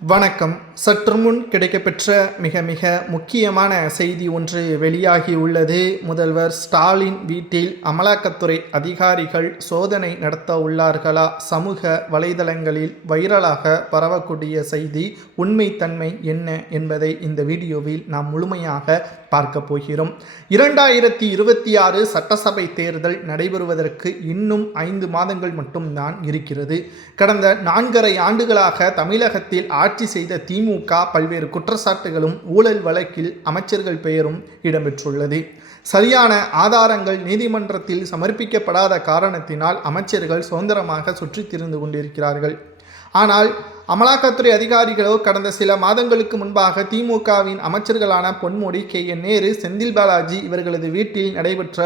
வணக்கம். சற்று முன் கிடைக்கப்பெற்ற மிக மிக முக்கியமான செய்தி ஒன்று வெளியாகி உள்ளது முதல்வர் ஸ்டாலின் வீட்டில் அமலாக்கத்துறை அதிகாரிகள் சோதனை நடத்த உள்ளார்களா? சமூக வலைதளங்களில் வைரலாக பரவக்கூடிய செய்தி உண்மைத்தன்மை என்ன என்பதை இந்த வீடியோவில் நாம் முழுமையாக பார்க்க போகிறோம். இரண்டாயிரத்தி இருபத்தி ஆறு சட்டசபை தேர்தல் நடைபெறுவதற்கு இன்னும் ஐந்து மாதங்கள் மட்டும்தான் இருக்கிறது. கடந்த நான்கரை ஆண்டுகளாக தமிழகத்தில் ஆட்சி செய்த திமுக பல்வேறு குற்றச்சாட்டுகளும் ஊழல் வழக்கில் அமைச்சர்கள் பெயரும் இடம்பெற்றுள்ளது. சரியான ஆதாரங்கள் நீதிமன்றத்தில் சமர்ப்பிக்கப்படாத காரணத்தினால் அமைச்சர்கள் சுதந்திரமாக சுற்றித் திரிந்து கொண்டிருக்கிறார்கள். ஆனால் அமலாக்கத்துறை அதிகாரிகளோ கடந்த சில மாதங்களுக்கு முன்பாக திமுகவின் அமைச்சர்களான பொன்முடி கே என் நேரு செந்தில் பாலாஜி இவர்களது வீட்டில் நடைபெற்ற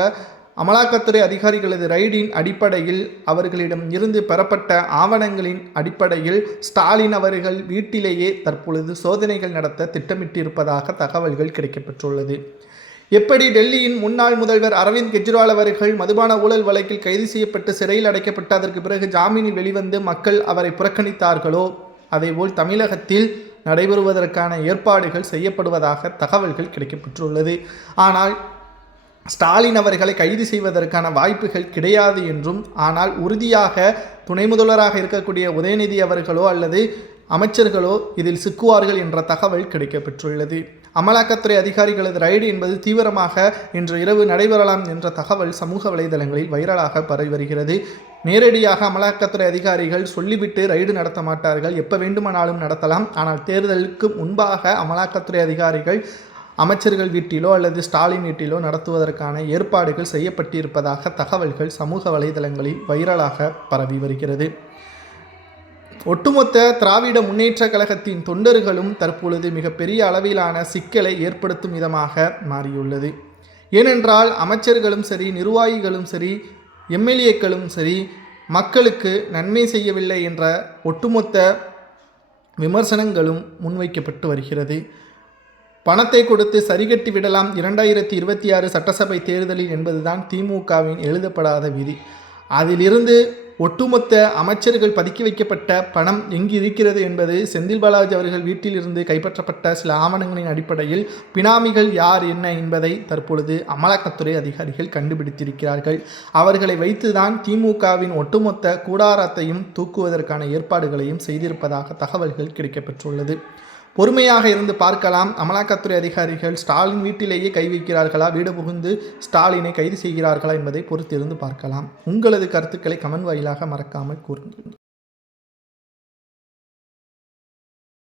அமலாக்கத்துறை அதிகாரிகளது ரைடின் அடிப்படையில் அவர்களிடம் இருந்து பெறப்பட்ட ஆவணங்களின் அடிப்படையில் ஸ்டாலின் அவர்கள் வீட்டிலேயே தற்பொழுது சோதனைகள் நடத்த திட்டமிட்டிருப்பதாக தகவல்கள் கிடைக்கப்பெற்றுள்ளது. எப்படி டெல்லியின் முன்னாள் முதல்வர் அரவிந்த் கெஜ்ரிவால் அவர்கள் மதுபான ஊழல் வழக்கில் கைது செய்யப்பட்டு சிறையில் அடைக்கப்பட்டு அதற்கு பிறகு ஜாமீனில் வெளிவந்து மக்கள் அவரை புறக்கணித்தார்களோ அதேபோல் தமிழகத்தில் நடைபெறுவதற்கான ஏற்பாடுகள் செய்யப்படுவதாக தகவல்கள் கிடைக்கப்பெற்றுள்ளது. ஆனால் ஸ்டாலின் அவர்களை கைது செய்வதற்கான வாய்ப்புகள் கிடையாது என்றும் ஆனால் உறுதியாக துணை முதல்வராக இருக்கக்கூடிய உதயநிதி அவர்களோ அல்லது அமைச்சர்களோ இதில் சிக்குவார்கள் என்ற தகவல் கிடைக்கப்பெற்றுள்ளது. அமலாக்கத்துறை அதிகாரிகளது ரைடு என்பது தீவிரமாக இன்று இரவு நடைபெறலாம் என்ற தகவல் சமூக வலைதளங்களில் வைரலாக பரவி வருகிறது. நேரடியாக அமலாக்கத்துறை அதிகாரிகள் சொல்லிவிட்டு ரைடு நடத்த மாட்டார்கள். எப்போ வேண்டுமானாலும் நடத்தலாம். ஆனால் தேர்தலுக்கு முன்பாக அமலாக்கத்துறை அதிகாரிகள் அமைச்சர்கள் வீட்டிலோ அல்லது ஸ்டாலின் வீட்டிலோ நடத்துவதற்கான ஏற்பாடுகள் செய்யப்பட்டிருப்பதாக தகவல்கள் சமூக வலைதளங்களில் வைரலாக பரவி வருகிறது. ஒட்டுமொத்த திராவிட முன்னேற்ற கழகத்தின் தொண்டர்களும் தற்பொழுது மிகப்பெரிய அளவிலான சிக்கலை ஏற்படுத்தும் விதமாக மாறியுள்ளது. ஏனென்றால் அமைச்சர்களும் சரி நிர்வாகிகளும் சரி எம்எல்ஏக்களும் சரி மக்களுக்கு நன்மை செய்யவில்லை என்ற ஒட்டுமொத்த விமர்சனங்களும் முன்வைக்கப்பட்டு வருகிறது. பணத்தை கொடுத்து சரிகட்டி விடலாம் இரண்டாயிரத்தி இருபத்தி ஆறு சட்டசபை தேர்தலில் என்பதுதான் திமுகவின் எழுதப்படாத விதி. அதிலிருந்து ஒட்டுமொத்த அமைச்சர்கள் பதுக்கி வைக்கப்பட்ட பணம் எங்கு இருக்கிறது என்பது செந்தில் பாலாஜி அவர்கள் வீட்டிலிருந்து கைப்பற்றப்பட்ட சில ஆவணங்களின் அடிப்படையில் பினாமிகள் யார் என்ன என்பதை தற்பொழுது அமலாக்கத்துறை அதிகாரிகள் கண்டுபிடித்திருக்கிறார்கள். அவர்களை வைத்துதான் திமுகவின் ஒட்டுமொத்த கூடாரத்தையும் தூக்குவதற்கான ஏற்பாடுகளையும் செய்திருப்பதாக தகவல்கள் கிடைக்கப்பெற்றுள்ளது. பொறுமையாக இருந்து பார்க்கலாம். அமலாக்கத்துறை அதிகாரிகள் ஸ்டாலின் வீட்டிலேயே கை வைக்கிறார்களா? வீடு புகுந்து ஸ்டாலினை கைது செய்கிறார்களா என்பதை பொறுத்திருந்து பார்க்கலாம். உங்களது கருத்துக்களை கமெண்ட் வாயிலாக மறக்காமல் கூறுங்கள்.